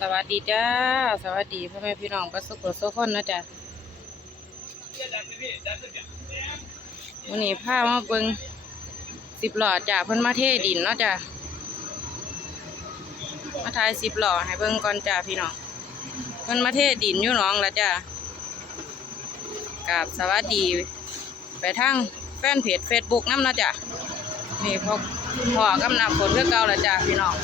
สวัสดีจ้า สวัสดีพ่อแม่พี่น้องประสบผลสุขคนนะจ้ะวันนี้พามาเบิงสิบหล่อจ้ะเพิ่นมาเทดินเนาะจ้ะมาทายสิบหล่อให้เบิงก่อนจ้ะพี่น้องเพิ่นมาเทดินอยู่หนองแล้วจ้ะกับสวัสดี ไปทางแฟนเพจเฟซบุ๊กน้ำนะจ้ะนี่พกพอกำนับผลเพื่อเก่าแล้วจ้ะพี่น้อง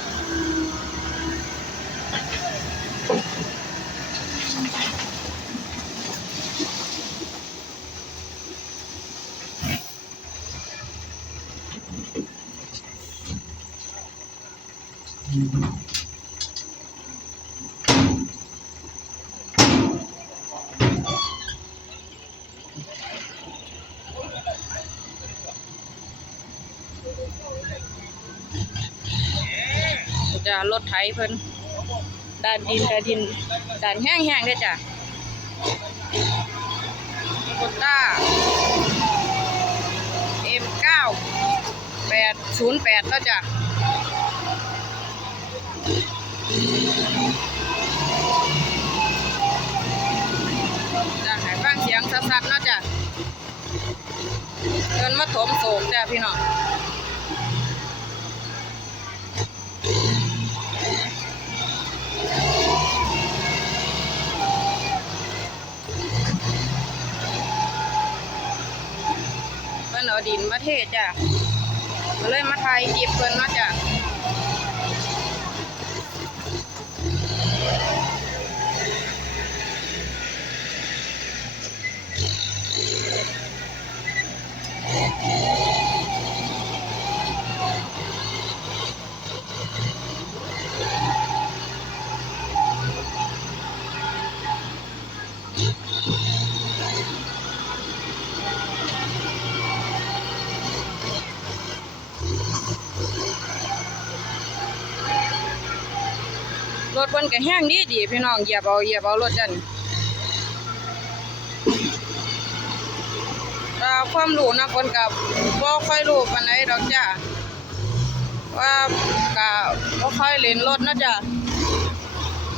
จะรถไถเพิ่นด้านดินกับดินด้านแห้งๆได้จ้ะโคต้า M9 808แล้วจ้ะ จะให้ฟังเสียงสัดๆเนาะจ้ะเดินมาถมโศกจ้ะพี่น้องเพิ่นเอาดินมาเทจ้ะเลยมาถ่ายคลิปเพิ่นเนาะจ้ะ รถคนก็แห้งดีดีพี่น้องเหยียบเอาเหยียบเอารถจันต่ความรู้นะคนกับบ่ค่อยรู้ปานใดดอกจ้ะว่าก็บ่ค่อยเล่นรถนะจ้ะ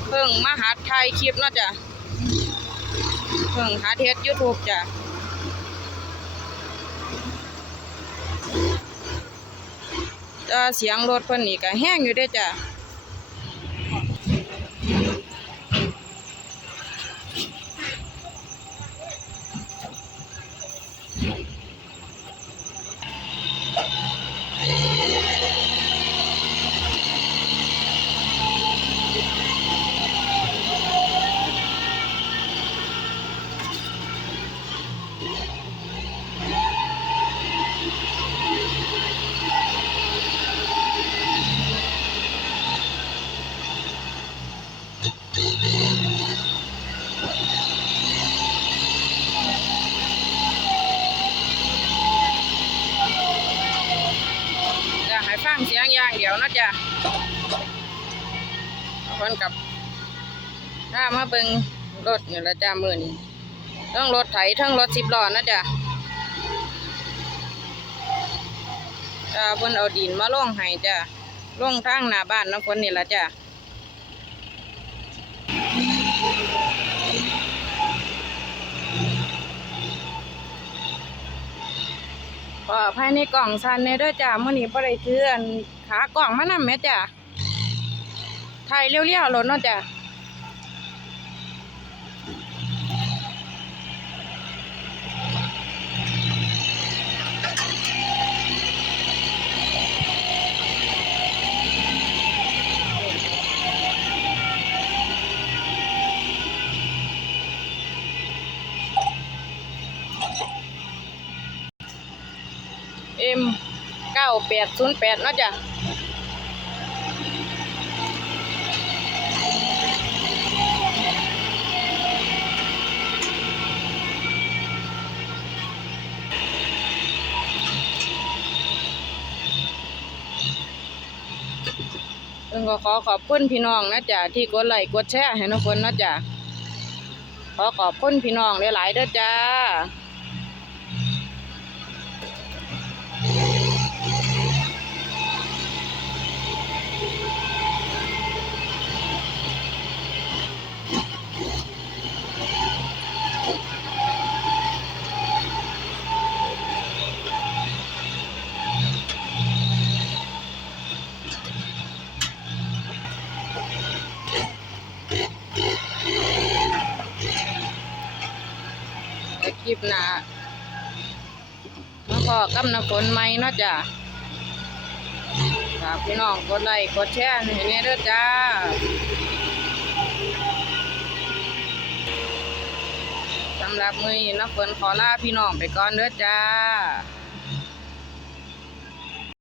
เพิ่งมาหัดถ่ายคลิปนาะจ้ะเพิ่งหัดเฮ็ด YouTube จ้ะแต่เสียงรถเพิ่นนี่ก็แห้งอยู่เด้จ้ะจะ วนาะจ้ะคนกับถ้ามาเบิงรถนี่ละจ้ามือนี้ทั้งรถไถทั้งรถสิบล้อนะจ้ะจ้าเพิ่นเอาดินมาล่องให้จ้ะล่องทางหน้าบ้านน้ำฝนนี่ละจ้ะ ก็ภายในกล่องซันเนี่ยด้วยจ้ะมื่อนี้บ่ได้ถืออันขากล่องมานำแม่จ้ะถ่ายเรียวๆรถเนาะจ้ะ ปดศูนย์แปดเนาะจ้ะเพิ่นก็ขอขอบคุณพี่น้องนะจ๊ะที่กดไลค์กดแชร์ให้น้องคนนะจ๊ะขอขอบคุณพี่น้องหลายๆเด้อจ้า แต่คลิปหน้ามาพอกับน้ำฝนไหมเนาะจ้ะฝากพี่น้องกดไลค์กดแชร์ให้แน่เด้อจ้าสำหรับมือน้ำฝนขอลาพี่น้องไปก่อนเด้อจ้า